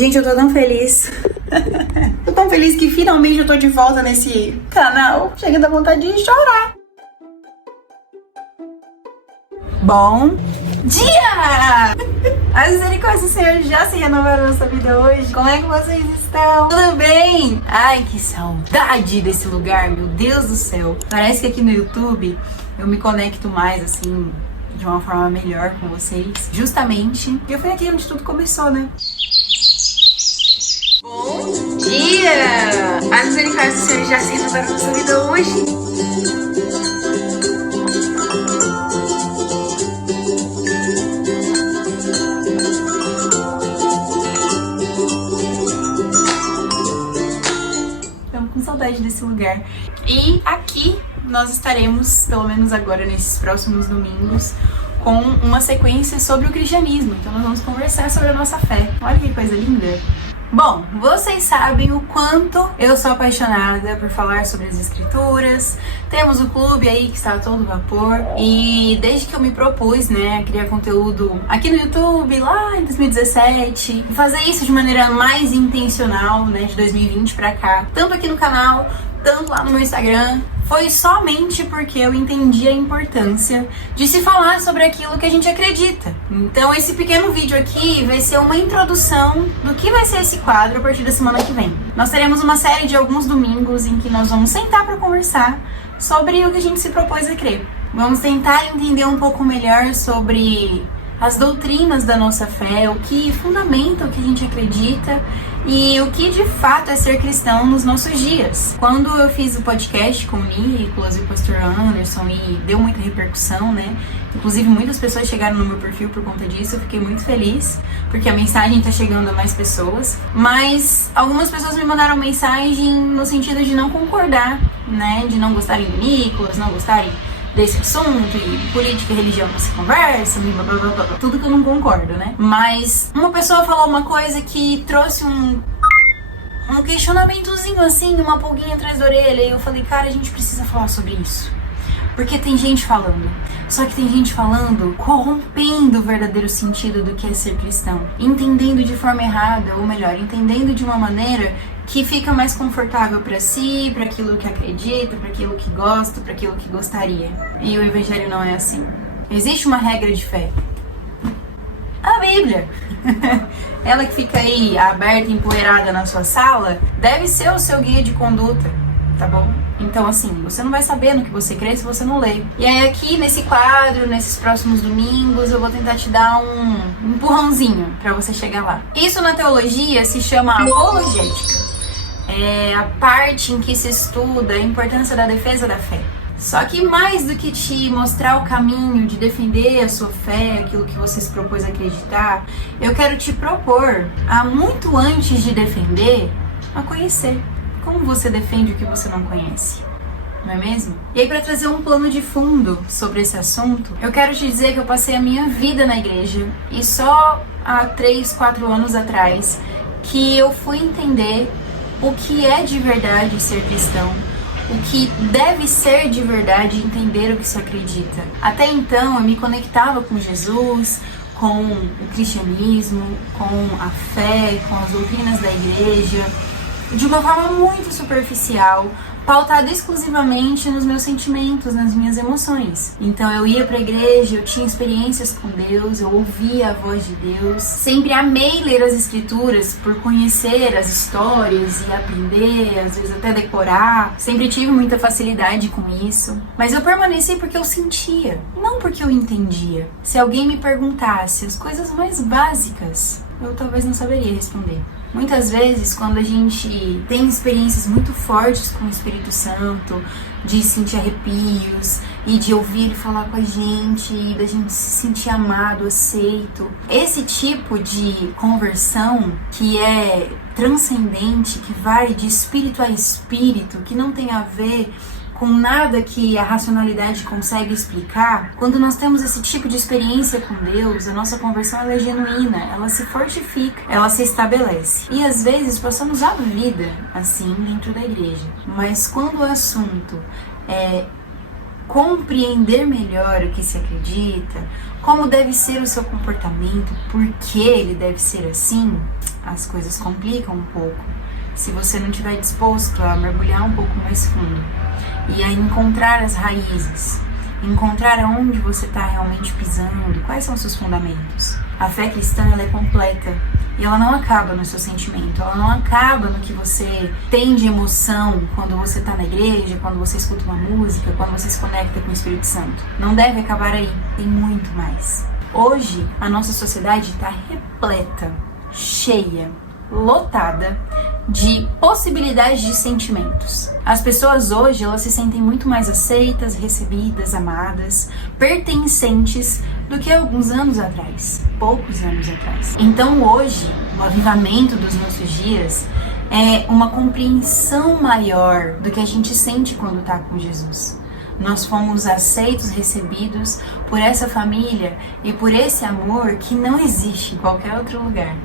Gente, eu tô tão feliz. Tô tão feliz que finalmente eu tô de volta nesse canal. Chega da vontade de chorar. Bom dia! As misericórdias do Senhor já se renovaram na nossa vida hoje. Como é que vocês estão? Tudo bem? Ai, que saudade desse lugar, meu Deus do céu. Parece que aqui no YouTube eu me conecto mais, assim, de uma forma melhor com vocês. Justamente porque foi aqui onde tudo começou, né? Bom dia! As misericórdias do Senhor já se renovaram na nossa vida hoje. Desse lugar. E aqui nós estaremos, pelo menos agora nesses próximos domingos, com uma sequência sobre o cristianismo. Então nós vamos conversar sobre a nossa fé. Olha que coisa linda! Bom, vocês sabem o quanto eu sou apaixonada por falar sobre as escrituras. Temos o clube aí que está a todo vapor. E desde que eu me propus, né, a criar conteúdo aqui no YouTube, lá em 2017, fazer isso de maneira mais intencional, né, de 2020 pra cá, tanto aqui no canal, tanto lá no meu Instagram, foi somente porque eu entendi a importância de se falar sobre aquilo que a gente acredita. Então esse pequeno vídeo aqui vai ser uma introdução do que vai ser esse quadro a partir da semana que vem. Nós teremos uma série de alguns domingos em que nós vamos sentar para conversar sobre o que a gente se propôs a crer. Vamos tentar entender um pouco melhor sobre as doutrinas da nossa fé, o que fundamenta o que a gente acredita e o que de fato é ser cristão nos nossos dias. Quando eu fiz o podcast com o Nicolas e o pastor Anderson e deu muita repercussão, né? Inclusive muitas pessoas chegaram no meu perfil por conta disso, eu fiquei muito feliz, porque a mensagem tá chegando a mais pessoas. Mas algumas pessoas me mandaram mensagem no sentido de não concordar, né? De não gostarem do Nicolas, não gostarem desse assunto, e política e religião não se conversam, e blá, blá, blá, blá, tudo que eu não concordo, né? Mas uma pessoa falou uma coisa que trouxe um questionamentozinho assim, uma pulguinha atrás da orelha, e eu falei, cara, a gente precisa falar sobre isso. Porque tem gente falando, só que tem gente falando corrompendo o verdadeiro sentido do que é ser cristão, entendendo de forma errada, ou melhor, entendendo de uma maneira que fica mais confortável para si, para aquilo que acredita, para aquilo que gosta, para aquilo que gostaria. E o evangelho não é assim. Existe uma regra de fé. A Bíblia. Ela que fica aí aberta e empoeirada na sua sala, deve ser o seu guia de conduta, tá bom? Então assim, você não vai saber no que você crê se você não lê. E aí aqui nesse quadro, nesses próximos domingos, eu vou tentar te dar um empurrãozinho para você chegar lá. Isso na teologia se chama apologética. É a parte em que se estuda a importância da defesa da fé. Só que mais do que te mostrar o caminho de defender a sua fé, aquilo que você se propôs a acreditar, eu quero te propor a, muito antes de defender, a conhecer. Como você defende o que você não conhece? Não é mesmo? E aí, para trazer um plano de fundo sobre esse assunto, eu quero te dizer que eu passei a minha vida na igreja e só há 3, 4 anos atrás que eu fui entender o que é de verdade ser cristão, o que deve ser de verdade entender o que se acredita. Até então eu me conectava com Jesus, com o cristianismo, com a fé, com as doutrinas da igreja, de uma forma muito superficial, pautada exclusivamente nos meus sentimentos, nas minhas emoções. Então eu ia pra igreja, eu tinha experiências com Deus, eu ouvia a voz de Deus. Sempre amei ler as escrituras por conhecer as histórias e aprender, às vezes até decorar. Sempre tive muita facilidade com isso. Mas eu permaneci porque eu sentia, não porque eu entendia. Se alguém me perguntasse as coisas mais básicas, eu talvez não saberia responder. Muitas vezes, quando a gente tem experiências muito fortes com o Espírito Santo, de sentir arrepios e de ouvir ele falar com a gente, e da gente se sentir amado, aceito, esse tipo de conversão que é transcendente, que vai de espírito a espírito, que não tem a ver com nada que a racionalidade consegue explicar, quando nós temos esse tipo de experiência com Deus, a nossa conversão ela é genuína, ela se fortifica, ela se estabelece. E às vezes passamos a vida assim dentro da igreja, mas quando o assunto é compreender melhor o que se acredita, como deve ser o seu comportamento, por que ele deve ser assim, as coisas complicam um pouco se você não estiver disposto a mergulhar um pouco mais fundo e a encontrar as raízes, encontrar aonde você está realmente pisando, quais são os seus fundamentos. A fé cristã, ela é completa e ela não acaba no seu sentimento, ela não acaba no que você tem de emoção quando você está na igreja, quando você escuta uma música, quando você se conecta com o Espírito Santo. Não deve acabar aí, tem muito mais. Hoje, a nossa sociedade está repleta, cheia, lotada de possibilidades de sentimentos. As pessoas hoje, elas se sentem muito mais aceitas, recebidas, amadas, pertencentes do que alguns anos atrás, poucos anos atrás. Então hoje, o avivamento dos nossos dias é uma compreensão maior do que a gente sente quando está com Jesus. Nós fomos aceitos, recebidos por essa família e por esse amor que não existe em qualquer outro lugar.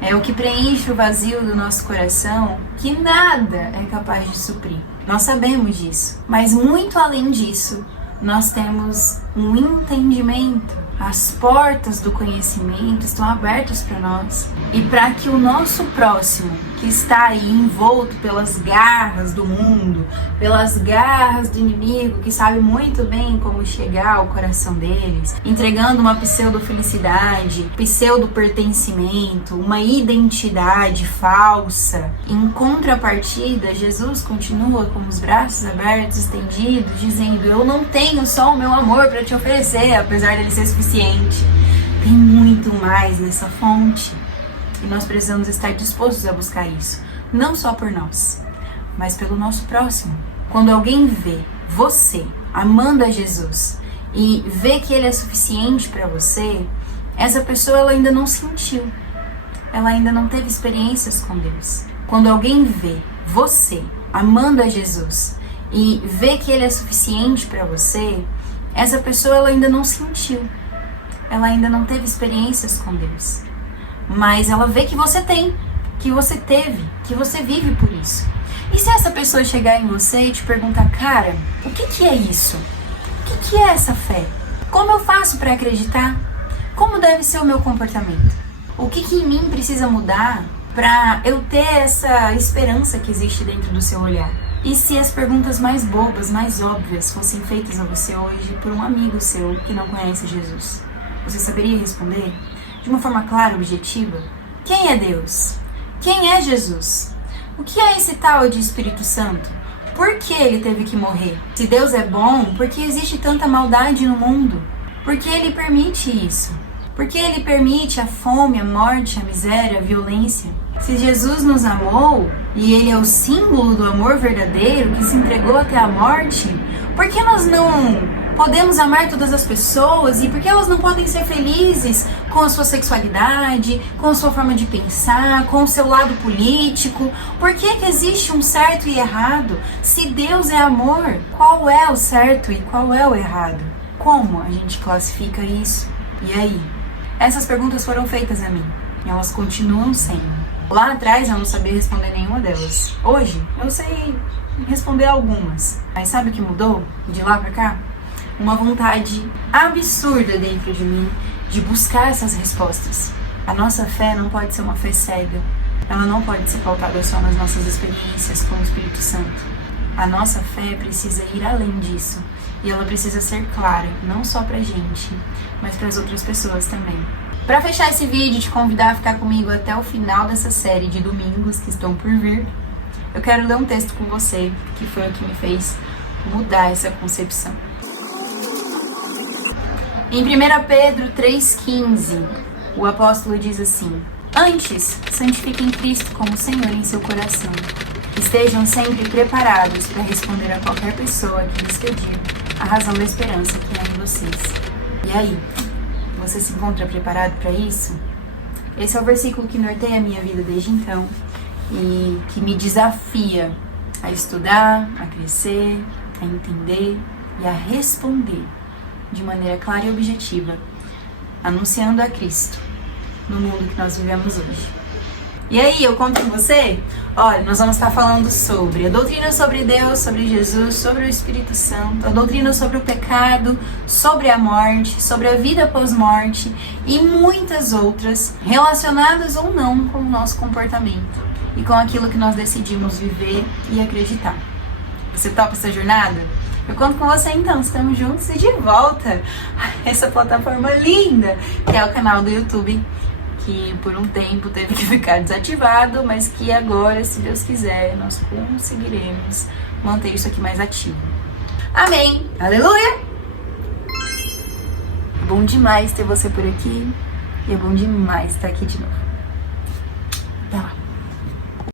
É o que preenche o vazio do nosso coração, que nada é capaz de suprir. Nós sabemos disso, mas muito além disso, nós temos um entendimento. As portas do conhecimento estão abertas para nós. E para que o nosso próximo, que está aí envolto pelas garras do mundo, pelas garras do inimigo, que sabe muito bem como chegar ao coração deles, entregando uma pseudo-felicidade, pseudo-pertencimento, uma identidade falsa. Em contrapartida, Jesus continua com os braços abertos, estendidos, dizendo: eu não tenho só o meu amor para te oferecer, apesar dele ser suficiente. Tem muito mais nessa fonte. E nós precisamos estar dispostos a buscar isso. Não só por nós, mas pelo nosso próximo. Quando alguém vê você amando a Jesus e vê que Ele é suficiente para você, essa pessoa ela ainda não sentiu. Ela ainda não teve experiências com Deus. Quando alguém vê você amando a Jesus e vê que Ele é suficiente para você, essa pessoa ela ainda não sentiu. Ela ainda não teve experiências com Deus. Mas ela vê que você tem, que você teve, que você vive por isso. E se essa pessoa chegar em você e te perguntar: cara, o que é isso? O que é essa fé? Como eu faço para acreditar? Como deve ser o meu comportamento? O que em mim precisa mudar para eu ter essa esperança que existe dentro do seu olhar? E se as perguntas mais bobas, mais óbvias fossem feitas a você hoje por um amigo seu que não conhece Jesus? Você saberia responder de uma forma clara e objetiva? Quem é Deus? Quem é Jesus? O que é esse tal de Espírito Santo? Por que ele teve que morrer? Se Deus é bom, por que existe tanta maldade no mundo? Por que ele permite isso? Por que ele permite a fome, a morte, a miséria, a violência? Se Jesus nos amou e ele é o símbolo do amor verdadeiro que se entregou até a morte, por que nós não podemos amar todas as pessoas e por que elas não podem ser felizes com a sua sexualidade, com a sua forma de pensar, com o seu lado político? Por que existe um certo e errado? Se Deus é amor, qual é o certo e qual é o errado? Como a gente classifica isso? E aí? Essas perguntas foram feitas a mim e elas continuam sendo. Lá atrás eu não sabia responder nenhuma delas. Hoje eu sei responder algumas. Mas sabe o que mudou de lá pra cá? Uma vontade absurda dentro de mim de buscar essas respostas. A nossa fé não pode ser uma fé cega. Ela não pode ser pautada só nas nossas experiências com o Espírito Santo. A nossa fé precisa ir além disso. E ela precisa ser clara, não só pra gente, mas para as outras pessoas também. Para fechar esse vídeo, te convidar a ficar comigo até o final dessa série de domingos que estão por vir, eu quero ler um texto com você, que foi o que me fez mudar essa concepção. Em 1 Pedro 3,15, o apóstolo diz assim: antes, santifiquem Cristo como Senhor em seu coração. Estejam sempre preparados para responder a qualquer pessoa que lhes pedir a razão da esperança que há em vocês. E aí, você se encontra preparado para isso? Esse é o versículo que norteia a minha vida desde então e que me desafia a estudar, a crescer, a entender e a responder de maneira clara e objetiva, anunciando a Cristo no mundo que nós vivemos hoje. E aí, eu conto com você? Olha, nós vamos estar falando sobre a doutrina sobre Deus, sobre Jesus, sobre o Espírito Santo, a doutrina sobre o pecado, sobre a morte, sobre a vida pós-morte e muitas outras relacionadas ou não com o nosso comportamento e com aquilo que nós decidimos viver e acreditar. Você topa essa jornada? Eu conto com você então, estamos juntos e de volta a essa plataforma linda que é o canal do YouTube, que por um tempo teve que ficar desativado, mas que agora, se Deus quiser, nós conseguiremos manter isso aqui mais ativo. Amém! Aleluia! É bom demais ter você por aqui e é bom demais estar aqui de novo.